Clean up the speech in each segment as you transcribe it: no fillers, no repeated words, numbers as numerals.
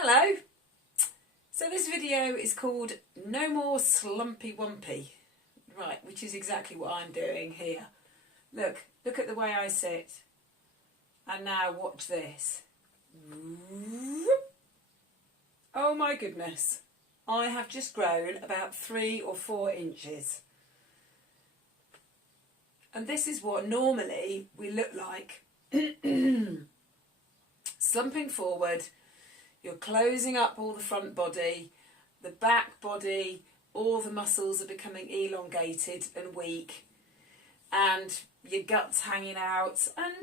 Hello! So this video is called No More Slumpy Wumpy. Right, which is exactly what I'm doing here. Look at the way I sit. And now watch this. Oh my goodness. I have just grown about 3 or 4 inches. And this is what normally we look like. Slumping forward. You're closing up all the front body, the back body, all the muscles are becoming elongated and weak, and your gut's hanging out, and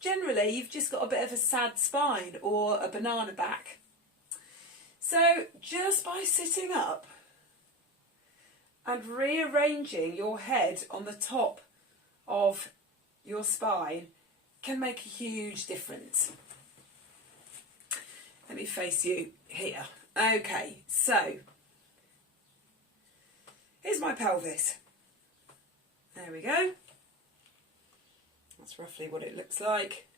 generally you've just got a bit of a sad spine or a banana back. So just by sitting up and rearranging your head on the top of your spine can make a huge difference. Let me face you here. Okay, so here's my pelvis. There we go. That's roughly what it looks like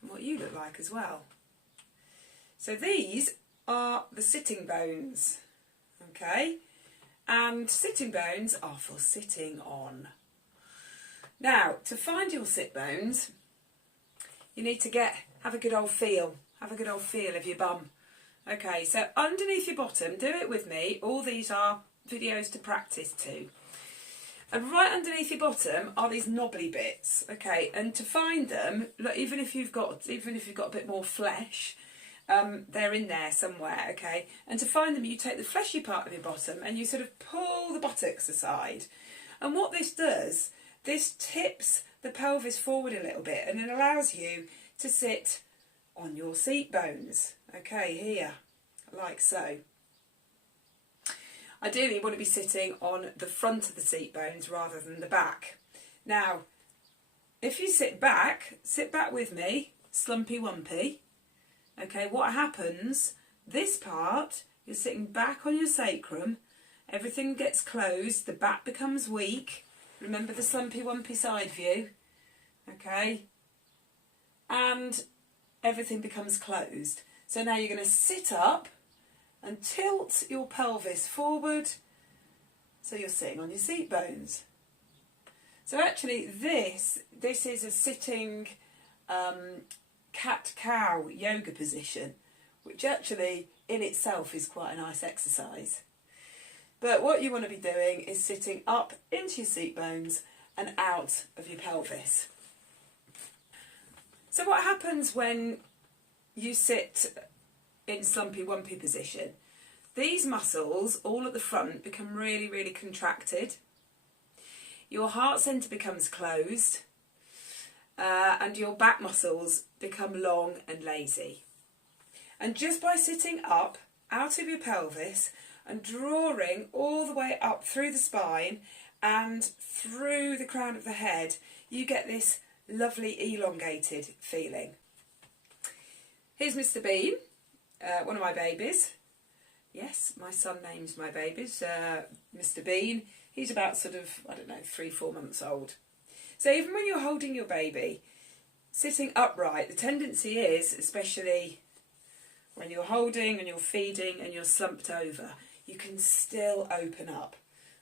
and what you look like as well. So these are the sitting bones, okay? And sitting bones are for sitting on. Now, to find your sit bones, you need to have a good old feel. Have a good old feel of your bum. Okay, so underneath your bottom, do it with me. All these are videos to practice to. And right underneath your bottom are these knobbly bits. Okay, and to find them, look, even if you've got a bit more flesh, they're in there somewhere. Okay, and to find them, you take the fleshy part of your bottom and you sort of pull the buttocks aside. And what this does, this tips the pelvis forward a little bit, and it allows you to sit on your seat bones, okay, here, like so. Ideally you want to be sitting on the front of the seat bones rather than the back. Now, if you sit back with me, slumpy wumpy, okay, what happens, this part, you're sitting back on your sacrum, everything gets closed, the back becomes weak, remember the slumpy wumpy side view, okay, and everything becomes closed. So now you're going to sit up and tilt your pelvis forward so you're sitting on your seat bones. So actually this is a sitting cat-cow yoga position, which actually in itself is quite a nice exercise. But what you want to be doing is sitting up into your seat bones and out of your pelvis. So what happens when you sit in slumpy wumpy position? These muscles, all at the front, become really, really contracted. Your heart centre becomes closed, and your back muscles become long and lazy. And just by sitting up, out of your pelvis, and drawing all the way up through the spine and through the crown of the head, you get this lovely elongated feeling. Here's Mr. Bean, one of my babies. Yes, my son names my babies Mr. Bean. He's about sort of, 3-4 months old. So even when you're holding your baby, sitting upright, the tendency is, especially when you're holding and you're feeding and you're slumped over, you can still open up.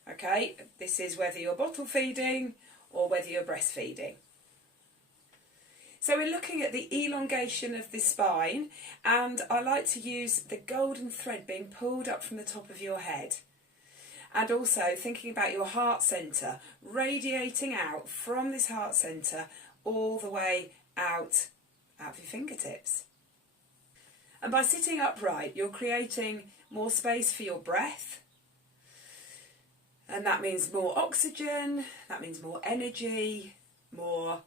Okay, this is whether you're bottle feeding or whether you're breastfeeding. So we're looking at the elongation of the spine, and I like to use the golden thread being pulled up from the top of your head. And also thinking about your heart centre, radiating out from this heart centre all the way out of your fingertips. And by sitting upright, you're creating more space for your breath. And that means more oxygen, that means more energy, more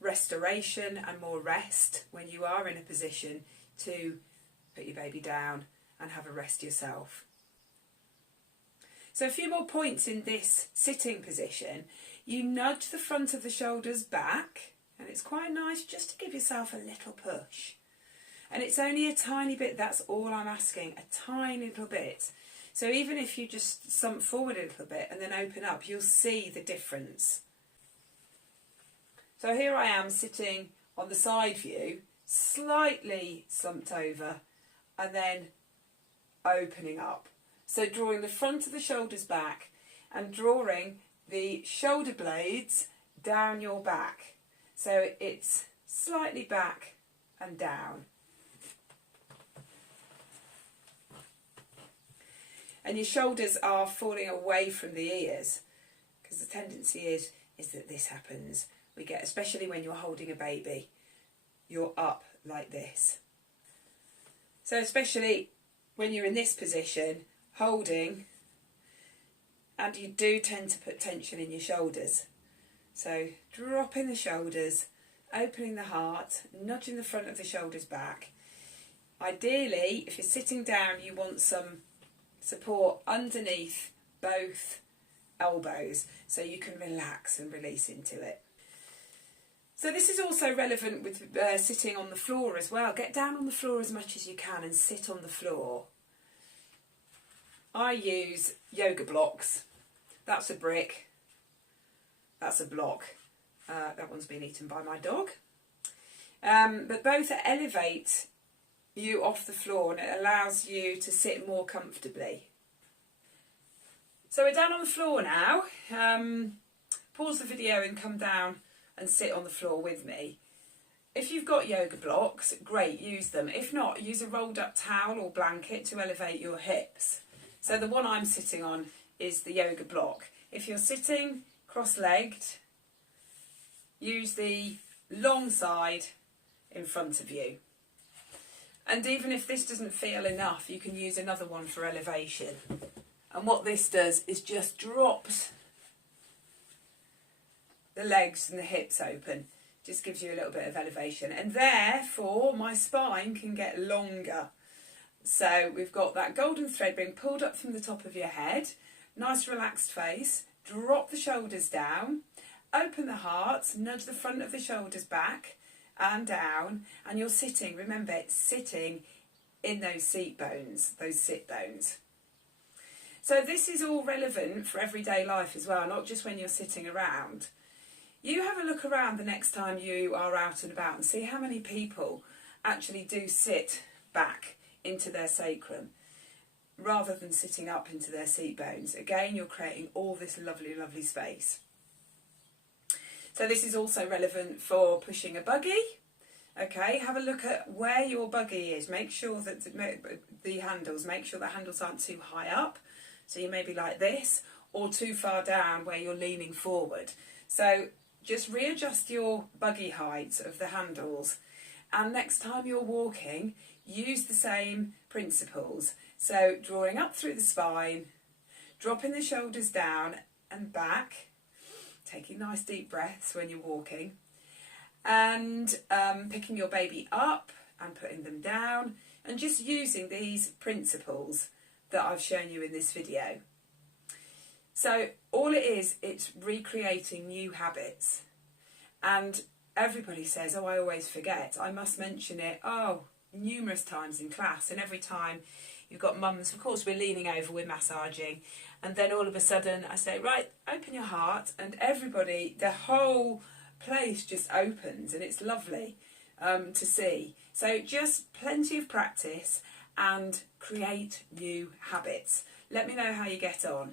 restoration and more rest when you are in a position to put your baby down and have a rest yourself. So a few more points in this sitting position. You nudge the front of the shoulders back, and it's quite nice just to give yourself a little push. And it's only a tiny bit, that's all I'm asking, a tiny little bit. So even if you just slump forward a little bit and then open up, you'll see the difference. So here I am sitting on the side view, slightly slumped over, and then opening up. So drawing the front of the shoulders back and drawing the shoulder blades down your back. So it's slightly back and down. And your shoulders are falling away from the ears, because the tendency is that this happens. We get, especially when you're holding a baby, you're up like this. So especially when you're in this position, holding, and you do tend to put tension in your shoulders. So dropping the shoulders, opening the heart, nudging the front of the shoulders back. Ideally, if you're sitting down, you want some support underneath both elbows so you can relax and release into it. So this is also relevant with sitting on the floor as well. Get down on the floor as much as you can and sit on the floor. I use yoga blocks. That's a brick. That's a block. That one's been eaten by my dog. But both elevate you off the floor, and it allows you to sit more comfortably. So we're down on the floor now. Pause the video and come down and sit on the floor with me. If you've got yoga blocks, great, use them. If not, use a rolled up towel or blanket to elevate your hips. So the one I'm sitting on is the yoga block. If you're sitting cross-legged, use the long side in front of you. And even if this doesn't feel enough, you can use another one for elevation. And what this does is just drops the legs and the hips open. Just gives you a little bit of elevation. And therefore, my spine can get longer. So we've got that golden thread being pulled up from the top of your head. Nice relaxed face. Drop the shoulders down. Open the heart. Nudge the front of the shoulders back and down. And you're sitting, remember, it's sitting in those seat bones, those sit bones. So this is all relevant for everyday life as well, not just when you're sitting around. You have a look around the next time you are out and about and see how many people actually do sit back into their sacrum rather than sitting up into their seat bones. Again, you're creating all this lovely, lovely space. So this is also relevant for pushing a buggy. Okay, have a look at where your buggy is. Make sure that the handles aren't too high up. So you may be like this, or too far down where you're leaning forward. So just readjust your buggy height of the handles, and next time you're walking, use the same principles. So drawing up through the spine, dropping the shoulders down and back, taking nice deep breaths when you're walking, and picking your baby up and putting them down, and just using these principles that I've shown you in this video. So all it is, it's recreating new habits. And everybody says, oh, I always forget. I must mention it, numerous times in class. And every time you've got mums, of course, we're leaning over, we're massaging. And then all of a sudden I say, right, open your heart. And everybody, the whole place just opens. And it's lovely to see. So just plenty of practice and create new habits. Let me know how you get on.